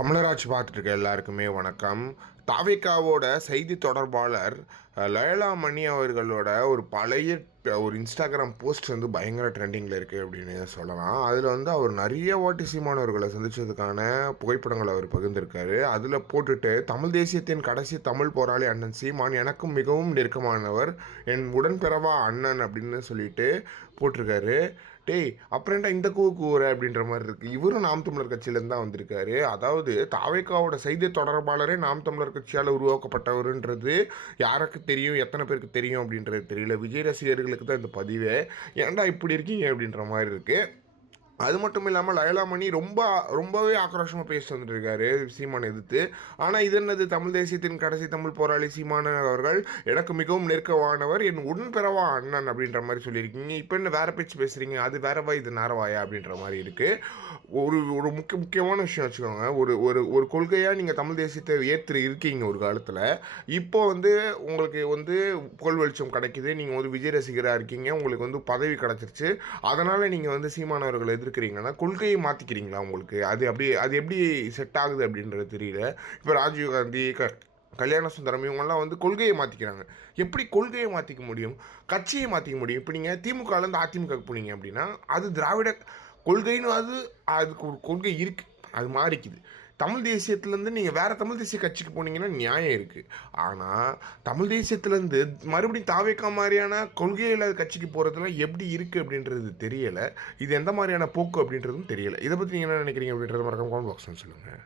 தமிழராட்சி பார்த்துட்டு இருக்க எல்லாருக்குமே வணக்கம். தாவிகாவோட செய்தி தொடர்பாளர் லயலா மணி அவர்களோட ஒரு பழைய ஒரு இன்ஸ்டாகிராம் போஸ்ட் வந்து பயங்கர ட்ரெண்டிங்கில் இருக்குது அப்படின்னு சொல்லலாம். அதில் வந்து அவர் நிறைய வாட்டி சீமானவர்களை சந்தித்ததுக்கான புகைப்படங்களை அவர் பகிர்ந்திருக்காரு. அதில் போட்டுட்டு தமிழ் தேசியத்தின் கடைசி தமிழ் போராளி அண்ணன் சீமான் எனக்கும் மிகவும் நெருக்கமானவர் என் உடன்பிறவா அண்ணன் அப்படின்னு சொல்லிட்டு போட்டிருக்காரு. டேய் அப்புறம்டா இந்த கூ கூற அப்படின்ற மாதிரி இருக்குது இவரும் நாம் தமிழர் கட்சியிலேருந்து தான் வந்திருக்காரு. அதாவது தாவேக்காவோட செய்தி தொடர்பாளரே நாம் தமிழர் கட்சியால் உருவாக்கப்பட்டவருன்றது யாருக்கு தெரியும் எத்தனை பேருக்கு தெரியும் அப்படின்றது தெரியல. விஜய் ரசிகர்களுக்கு தான் இந்த பதிவே. ஏன்டா இப்படி இருக்கீங்க அப்படின்ற மாதிரி இருக்குது அது மட்டும் இல்லாமல் லயலாமணி ரொம்ப ரொம்பவே ஆக்ரோஷமாக பேசிட்டு வந்துட்டு இருக்காரு எதிர்த்து. ஆனால் இது என்னது? தமிழ் தேசியத்தின் கடைசி தமிழ் போராளி சீமான அவர்கள் எனக்கு மிகவும் நெருக்கமானவர் என் உடன்பிறவா அண்ணன் அப்படின்ற மாதிரி சொல்லியிருக்கீங்க. இப்போ என்ன வேற பேச்சு பேசுகிறீங்க அது வேறவா? இது நேரவாயா? அப்படின்ற மாதிரி இருக்குது ஒரு ஒரு முக்கிய முக்கியமான விஷயம் வச்சுக்கோங்க. ஒரு ஒரு ஒரு கொள்கையாக நீங்கள் தமிழ் தேசியத்தை ஏற்று இருக்கீங்க ஒரு காலத்தில். இப்போ வந்து உங்களுக்கு வந்து புகழ் வெளிச்சம் கிடைக்குது. நீங்கள் வந்து விஜய் ரசிகராக இருக்கீங்க. உங்களுக்கு வந்து பதவி கிடச்சிருச்சு. அதனால் நீங்கள் வந்து சீமானவர்களை இருக்கிறீங்கன்னா கொள்கையை மாற்றிக்கிறீங்களா உங்களுக்கு? அது அப்படி அது எப்படி செட் ஆகுது அப்படின்றது தெரியல. இப்போ ராஜீவ் காந்தி க கல்யாண சுந்தரம் இவங்கெல்லாம் வந்து கொள்கையை மாற்றிக்கிறாங்க எப்படி கொள்கையை மாற்றிக்க முடியும்? கட்சியை மாற்றிக்க முடியும். இப்போ நீங்கள் திமுகலேருந்து அதிமுக போனீங்க அப்படின்னா அது திராவிட கொள்கைன்னு அது அதுக்கு ஒரு கொள்கை இருக்குது அது மாறிக்குது. தமிழ் தேசியத்துலேருந்து நீங்கள் வேறு தமிழ் தேசிய கட்சிக்கு போனீங்கன்னா நியாயம் இருக்குது ஆனால் தமிழ் தேசியத்துலேருந்து மறுபடியும் தாவேக்கா மாதிரியான கொள்கை இல்லாத கட்சிக்கு போகிறதுலாம் எப்படி இருக்குது அப்படின்றது தெரியலை. இது எந்த மாதிரியான போக்கு அப்படின்றதும் தெரியலை. இதை பற்றி நீங்கள் என்ன நினைக்கிறீங்க அப்படின்றத மறக்காம கமெண்ட் பாக்ஸ்னு சொல்லுங்கள்